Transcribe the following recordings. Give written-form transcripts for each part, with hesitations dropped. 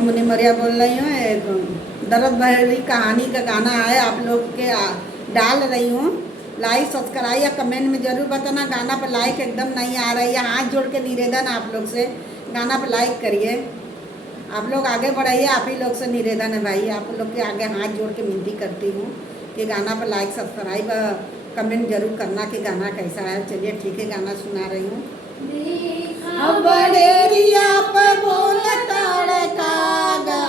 मुनि मरिया बोल रही हूँ। एक दर्द भरी कहानी का गाना है, आप लोग के डाल रही हूँ। लाइक सब्सक्राइब या कमेंट में ज़रूर बताना। गाना पर लाइक एकदम नहीं आ रही है, हाथ जोड़ के निवेदन आप लोग से, गाना पर लाइक करिए। आप लोग आगे बढ़ाइए, आप ही लोग से निवेदन है भाई, आप लोग के आगे हाथ जोड़ के विनती करती हूँ कि गाना पर लाइक सब्सक्राइब कमेंट जरूर करना कि गाना कैसा है। चलिए ठीक है, गाना सुना रही हूँ। बड़ेरिया पर बोलता कागा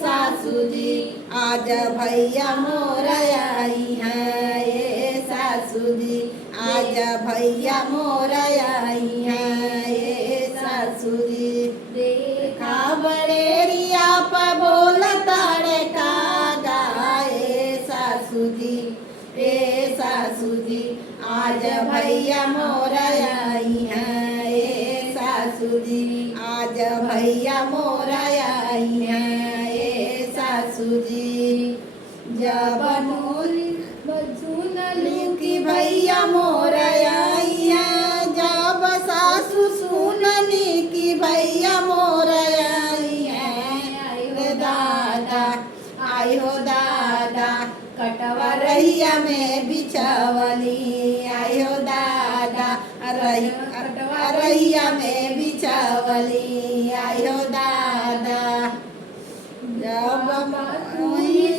सासू जी, आज भैया मोर आई है। ये सासू जी, आज भैया मोर आई है। ये सासू जी, देखा बड़ेरिया पर बोलता कागा ए सासू जी, ए सासू जी, आज भैया मोर आई है। ए सासू जी, आज भैया मोर आई है। ए सासू जी, जब सुनलू कि भैया मोर आई है, जब सासू सुनली कि भैया मोर आई है। दादा आई हो दादा, कटवा रहिया में बिछावली, आई हो दादा कटवा रहिया में बिछावली, आई हो दादा। जब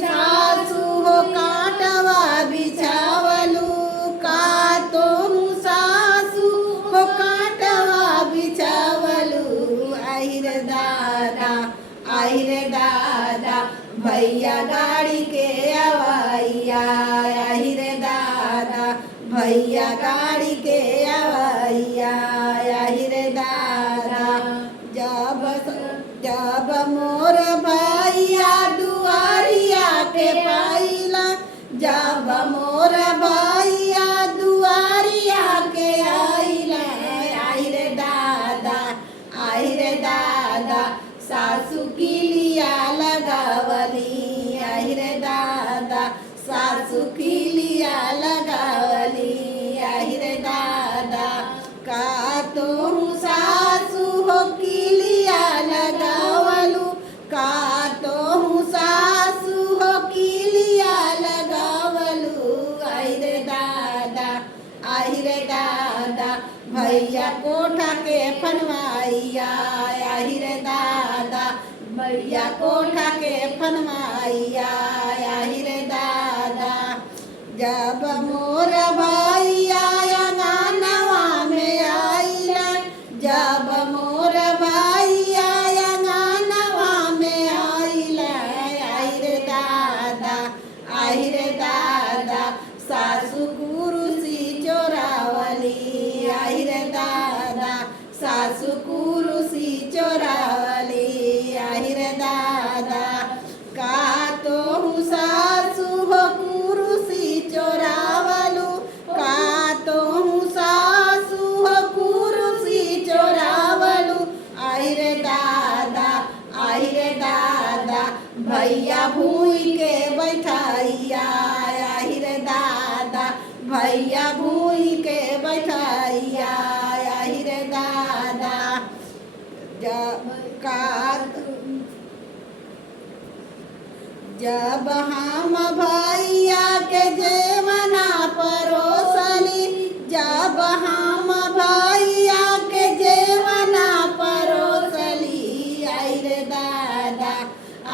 सासू हो काटवा बिछावलू, का तो सासू हो काटवा बिछावलू, आई रे दादा, आई रे दादा, भैया गाड़ी के अवैया, आई रे दादा, भैया गाड़ी के अवैया, आई रे दादा। जब मोर भैया दुआरिया के पाइला, जब मोर भैया दुआरिया के आइला, आई रे दादा, आई रे दादा, सासू की लिया लगावली, आई रे दादा, सासू की लिया लगावली, आई रे दादा। का तो सासू हो की लिया लगावलू, का तो सासू हो की लिया लगावलू, आई रे दादा, आई रे दादा, भैया कोठा के फनवाइया, आई रे दादा, भैया कोठा के फनवाइया, आई रे दादा। जब मोर भैया अंगनवा में आइला, जब मोर भैया अंगनवा में आइला, आई रे दादा, आई रे दादा, सासू कुरुसी चोरावली, आई रे दादा, सासू कुरुसी चोरावली, आई रे दादा। का तो सासू हो कुरुसी चोरावलू, का तो सासू हो कुरुसी चोरावलू, आई रे दादा, आई रे दादा, भैया भूई के बैठाइया, आई रे दादा, भैया भूई के बैठाइया, आई रे दादा। जब हम भैया के जेवना परोसली, जब हम भैया के जेवना परोसली, आई रे दादा,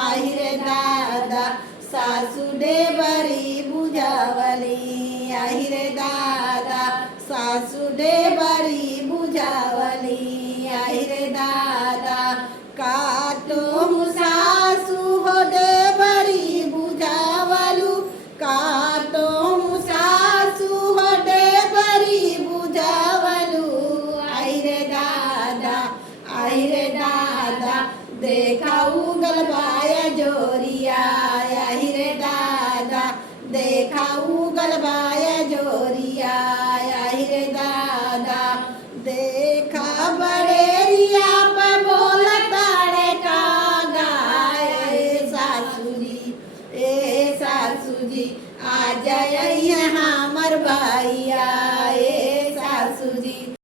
आई रे दादा, सासू डेबरी बुझावली, आई रे दादा, सासू डेबरी बुझावली, आई रे दादा। का तो सासू हो डेबरी बुझावलू, का तो सासू हो डेबरी बुझावलू, आई रे दादा, आई रे दादा, देखा